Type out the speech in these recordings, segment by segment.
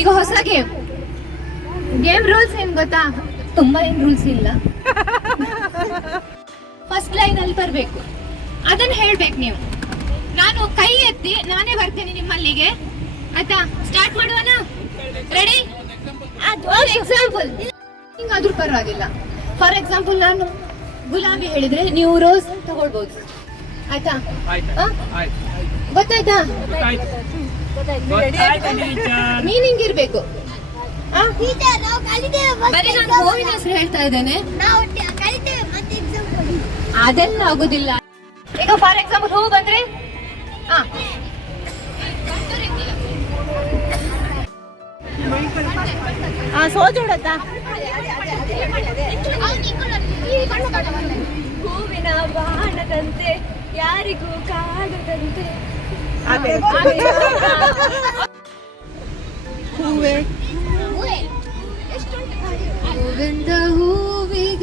ಈಗ ಹೊಸ game game rules ಏನ್ ಗೊತ್ತಾ? ತುಂಬಾ ಏನ್ ರೂಲ್ಸ್ ಇಲ್ಲ. ಫಸ್ಟ್ ಲೈನ್ ಅಲ್ಲಿ ಬರ್ಬೇಕು. ಅದನ್ನ ಹೇಳ್ಬೇಕು ನೀವು. ನಾನು ಕೈ ಎತ್ತಿ ನಾನೇ ಬರ್ತೇನೆ ನಿಮ್ಮಲ್ಲಿಗೆ. ಆಯ್ತಾ? ಸ್ಟಾರ್ಟ್ ಮಾಡುವನ ರೆಡಿ ಎಕ್ಸಾಂಪಲ್ ಹಿಂಗಾದ್ರೂ ಪರವಾಗಿಲ್ಲ. ಫಾರ್ ಎಕ್ಸಾಂಪಲ್ ನಾನು ಗುಲಾಬಿ ಹೇಳಿದ್ರೆ ನೀವು ರೋಸ್ ತಗೊಳ್ಬಹುದು ಆಯ್ತಾ? ಗೊತ್ತಾಯ್ತಾ? ನಾವು ಕಲಿತೇವೆ ಬರೀ ನಾನು ಹೂವಿನ ಹೆಸರು ಹೇಳ್ತಾ ಇದ್ದೇನೆ. ಅದೆಲ್ಲ ಆಗುದಿಲ್ಲ. ಈಗ ಫಾರ್ ಎಕ್ಸಾಂಪಲ್ ಹೂ ಬಂದ್ರೆ? ಆ. ಹೂವಿನ ಬಾಣದಂತೆ ಯಾರಿಗೂ ಕಾಣದಂತೆ ಹೂವಿಂದ ಹೂವಿಗೆ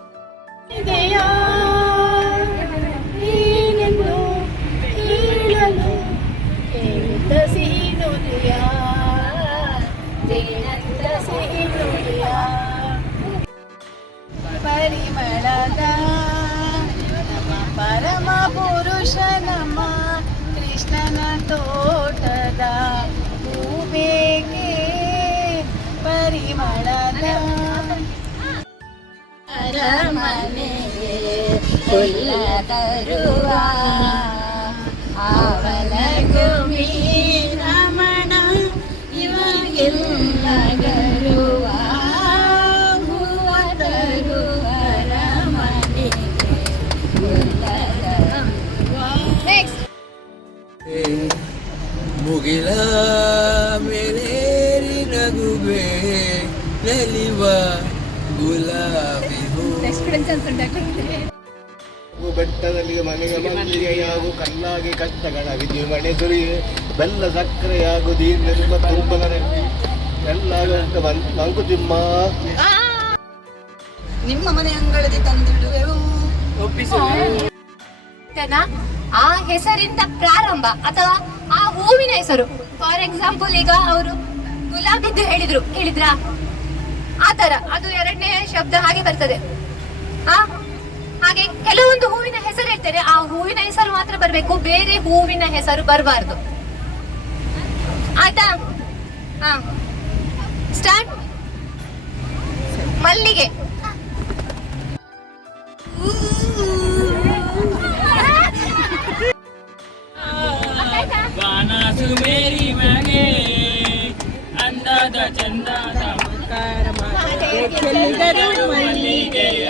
ಅರಮನೆಗೆ ಹುಲ್ಲ ತರುವ ಅವನ ಗುಮಿ ರಮಣ ಇವಾಗೆಲ್ಲ ಗರುವ ಹೂವ ತರುವ ಅರಮನೆಗೆ ಹುಲ್ಲ ತರುವ ನೆಕ್ಸ್ಟ್ ಮುಗಿಲ ಮೇಲೇರಿ ನಗುವೆ ನಲಿವ ಗುಲಾಬಿ ಹೂ ಬೆಟ್ಟದಲ್ಲಿ ಮನೆಗೆ ಮಲ್ಲಿಗೆಯಾಗು ಕಲ್ಲಾಗಿ ಕಷ್ಟಗಳಾಗಿ ಮನೆ ಸುರಿಯೆ ಬೆಲ್ಲ ಸಕ್ಕರೆಯಾಗು ದೀರ್ಘ ತುಂಬಲರೆ ಎಲ್ಲ ಮಂಕುತಿಮ್ಮ ನಿಮ್ಮ ಮನೆ ಅಂಗಳದಿ ತಂದಿಡುವೆವು. ತನ ಆ ಹೆಸರಿಂದ ಪ್ರಾರಂಭ ಅಥವಾ ಆ ಹೂವಿನ ಹೆಸರು. ಫಾರ್ ಎಕ್ಸಾಂಪಲ್ ಈಗ ಅವರು ಗುಲಾಬಿದ್ದು ಹೇಳಿದ್ರು ಹೇಳಿದ್ರಾ? ಆತರ ತರ ಅದು ಎರಡನೇ ಶಬ್ದ ಹಾಗೆ ಬರ್ತದೆ. ಹಾಗೆ ಕೆಲವೊಂದು ಹೂವಿನ ಹೆಸರು ಹೇಳ್ತಾರೆ. ಆ ಹೂವಿನ ಹೆಸರು ಮಾತ್ರ ಬರಬೇಕು, ಬೇರೆ ಹೂವಿನ ಹೆಸರು ಬರಬಾರ್ದು. ಆಯ್ತಾ? ಹಾ ಸ್ಟಾರ್ಟ್ ಮಲ್ಲಿಗೆ. ಚಂದದ ಮಲ್ಲಿಗೆಯ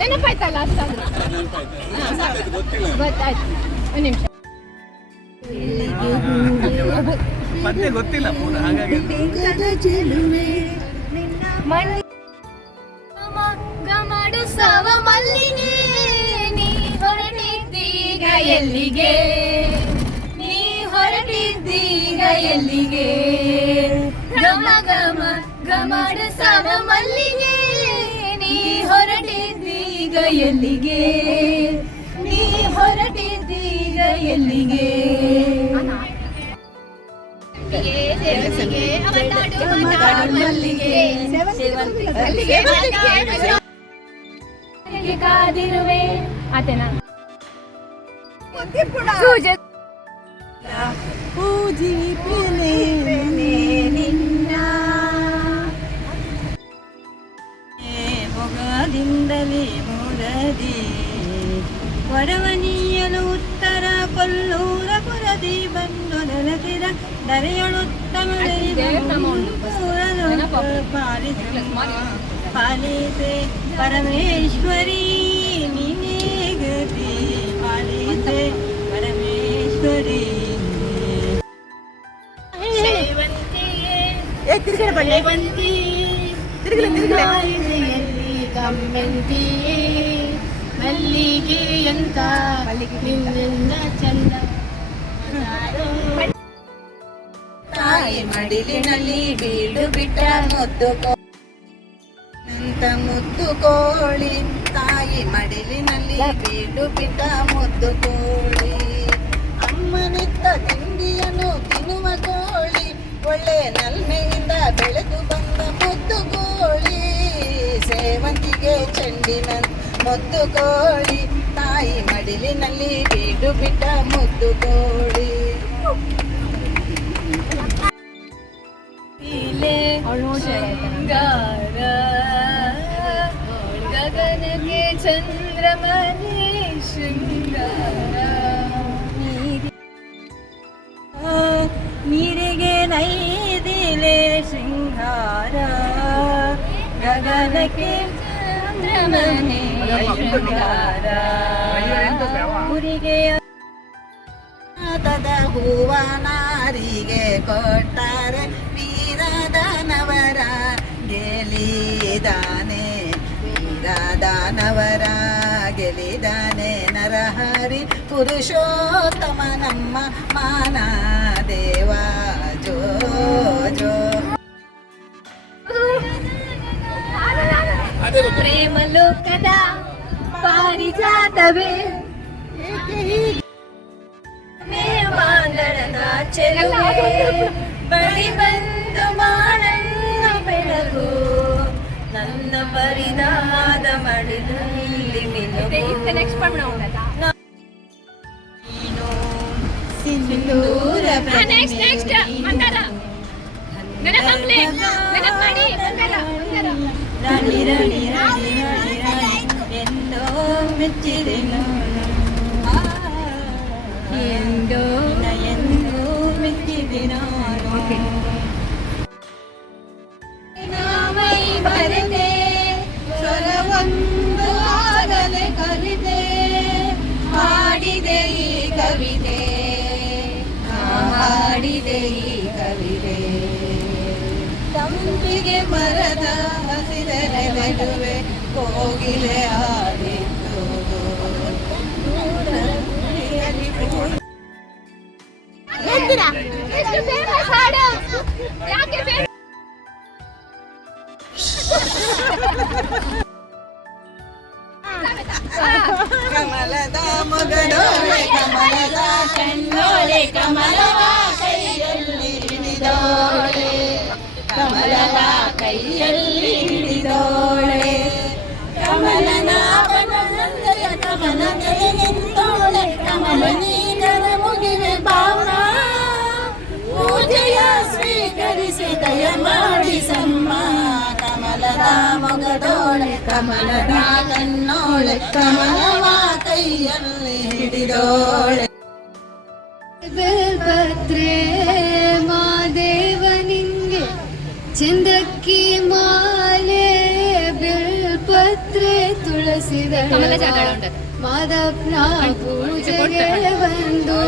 ನೆನಪಾಯ್ತಲ್ಲ ಅಷ್ಟಾದ್ರೂ ಗೊತ್ತಾಯ್ತು. ಒಂದು ನಿಮಿಷ. ಮತ್ತೆ ಗೊತ್ತಿಲ್ಲ ಹಾಗಾಗಿ ಗಮಡು ಸವ ಮಲ್ಲಿಗೆ. ನೀ ಹೊರಟಿದ್ದೀಗ ಎಲ್ಲಿಗೆ? ನೀ ಹೊರಟಿದ್ದೀಗ ಎಲ್ಲಿಗೆ? ಗಮ ಗಮ ಗಮಡು ಸವ ಮಲ್ಲಿಗೆ. ಹೊರಟಿದ್ದೀಗ ಎಲ್ಲಿಗೆ ನೀ ಹೊರಟಿದ್ದೀಗ ಎಲ್ಲಿಗೆ ಕಪ್ಪಿಗೆ ಸೇವಂತಿಗೆ ಅವತಾಡು ಮಾತಾಡು ಮಲ್ಲಿಗೆ ಮಲ್ಲಿಗೆ ಮಲ್ಲಿಗೆ ಕಾದಿರುವೆ ಆತೇನಾ ಸೂಜೆ ಮೊಗದಿಂದಲೇ ಮೂರದಿ ವರವನೀಯಲು ಉತ್ತರ ಕೊಲ್ಲೂರ ಪುರದಿ ಬಂದು ನೆಲೆಸಿದ ದರೆಯಳುತ್ತಮಳೆ ಪಾಲಿಸೆ ಪರಮೇಶ್ವರಿ ನೀನೇ ಗತಿ ಪಾಲಿಸೆ ಪರಮೇಶ್ವರಿ ಸೇವಂತಿ ನಾಯಿದೆಯಲ್ಲಿ ಕಮ್ಮೆಂತಿ ಮಲ್ಲಿಗೆ ಎಂತ ನಿನ್ನಿಂದ ಚಂದ. ತಾಯಿ ಮಡಿಲಿನಲ್ಲಿ ಬೀಡು ಬಿಟ್ಟ ಮುದ್ದು ಅಂತ ಮುದ್ದು ಕೋಳಿ. ತಾಯಿ ಮಡಿಲಿನಲ್ಲಿ ಬೀಡು ಬಿಟ್ಟ ಮುದ್ದು ಕೋಳಿ. ಅಮ್ಮನಿತ್ತ ತಿಂಡಿಯನ್ನು ತಿನ್ನುವ ಕೋಳಿ. ಒಳ್ಳೆ ನಲ್ಮೆಯಿಂದ ಬೆಳೆದು ಬಂದ ಮುದ್ದು ಕೋಳಿ. ಸೇವಂತಿಗೆ ಚೆಂಡಿನ ಮುದ್ದು ಕೋಳಿ ತಾಯಿ ಮಡಿಲಿನಲ್ಲಿ ಬೀಡು ಬಿಟ್ಟ ಮುದ್ದು ಕೋಳಿ ಇಲೆ ಶೃಂಗಾರ ಗಗನಕ್ಕೆ ಚಂದ್ರಮನೆ ಶೃಂಗಾರ ನೀರಿಗೆ ನೈದಿಲೆ ಶೃಂಗಾರ ಗಗನಕ್ಕೆ ಚಂದ್ರಮನೆ ಶೃಂಗಾರ ಹೂವ ನಾರಿಗೆ ಕೊಟ್ಟಾರೆ ವೀರದಾನವರ ಗೆಲಿದಾನೆ ವೀರದಾನವರ ಗೆಲಿದಾನೆ ನರಹರಿ ಪುರುಷೋತ್ತಮ ನಮ್ಮ ಮಾನ ದೇವ ಜೋ ಜೋ ಪ್ರೇಮ ಲೋಕದ ಪಾರಿಜಾತವೇ. ಮೇವಾಂಗಣದ ಚೆಲುವೆ. ಬಳಿ ಬಂದು ಮಾಡನ್ನ ಬೆಳಗು. ನನ್ನ ಮಡಿಲಲ್ಲಿ ಮಿನುಗು ನೆಕ್ಸ್ಟ್ ಸಿಂಧೂರ ನೆನಪು ಮಾಡಿ. ಮಂದಾರ ಎಂದೋ ನಿನ್ನ ಎಂದೋ ಮೆಚ್ಚಿದೆ ನಾನು ಮೈ ಬರೆದೆ ಸ್ವರವೊಂದು ಆಗಲೇ ಕವಿತೆ. ಹಾಡಿದೆ ಕವಿತೆ. ತಂಪಿಗೆ ಮರದ ಕೋಗಿಲೆ? ಕಮಲದ ಮೊಗಡೋಳೆ ಕಮಲದ ಕಣ್ಣೋಳೆ ಕಮಲವ ಕೈಯಲ್ಲಿ ಹಿಡಿದೋಳೆ. ಕಮಲದ ಕೈಯಲ್ಲಿ ಮೊಗದೋಳೆ ಕಮಲದ ಕಣ್ಣೋಳೆ ಕಮಲವ ಕೈಯಲ್ಲಿ ಹಿಡಿದೋಳೆ ಬೆಲ್ಪತ್ರೆ ಮಾದೇವ ನಿಂಗೆ ಚಂದಕ್ಕಿ ಮಾಲೆ ಬೆಲ್ಪತ್ರೆ ತುಳಸಿದ ಮಾದಪ್ಪನ ಪೂಜೆಗೆ ಬಂದು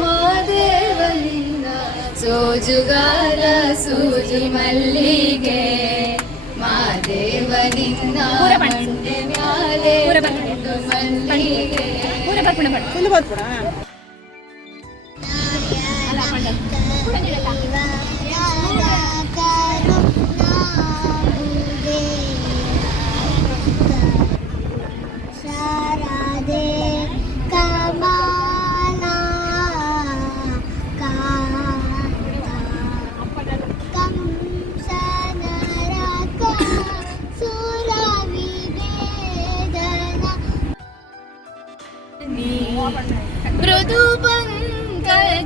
ಮಾದೇವನಿಂದ ಸೋಜುಗಾರ ಸೂಜಿ ಮಲ್ಲಿಗೆ ಮಾದೇವನಿಂದ ಮಂಡೆ ಮ್ಯಾಲೆ ಗಂಡು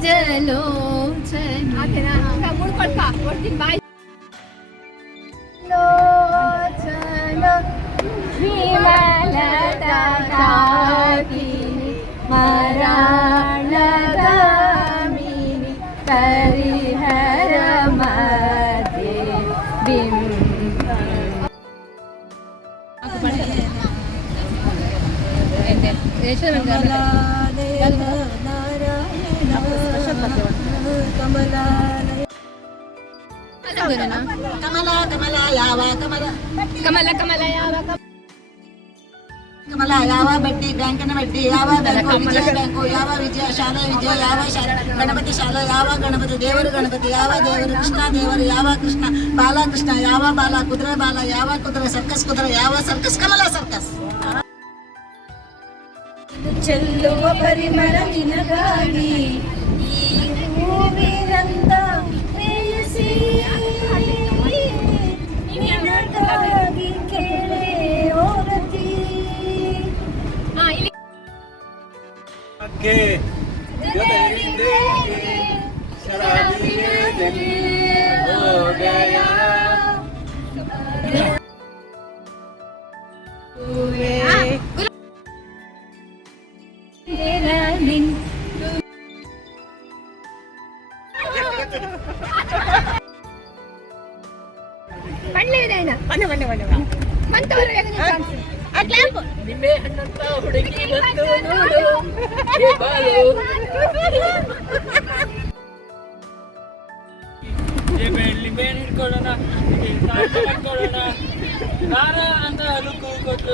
જલોચની Deixa eu ver. ಕಮಲ ಕಮಲ ಯಾವ ಕಮಲ ಕಮಲ ಕಮಲ ಯಾವ ಕಮಲ ಕಮಲ ಯಾವ ಬಡ್ಡಿ ಬ್ಯಾಂಕಿನ ಬಡ್ಡಿ ಯಾವ ಬ್ಯಾಂಕು ವಿಜಯ ಬ್ಯಾಂಕು ಯಾವ ವಿಜಯ ಶಾಲೆ ವಿಜಯ ಯಾವ ಶಾಲೆ ಗಣಪತಿ ಶಾಲೆ ಯಾವ ಗಣಪತಿ ದೇವರು ಗಣಪತಿ ಯಾವ ದೇವರು ಕೃಷ್ಣ ದೇವರು ಯಾವ ಕೃಷ್ಣ ಬಾಲಕೃಷ್ಣ ಯಾವ ಬಾಲ ಕುದುರೆ ಬಾಲ ಯಾವ ಕುದುರೆ ಸರ್ಕಸ್ ಕುದುರೆ ಯಾವ ಸರ್ಕಸ್ ಕಮಲ ಸರ್ಕಸ್ ಚೆಲ್ಲುವ ಪರಿಮಳ ನಿನಗಾಗಿ ಈ Okay. ನಿಂಬೆ ಹಣ್ಣಂತ ಹುಡುಗಿ ಬಂದು ನೋಡು. ಬೇನ್ ಹಿಡ್ಕೊಳ್ಳೋಣ ನಾನ ಅಂತ ಅಲುಕು ಕೊಟ್ಟು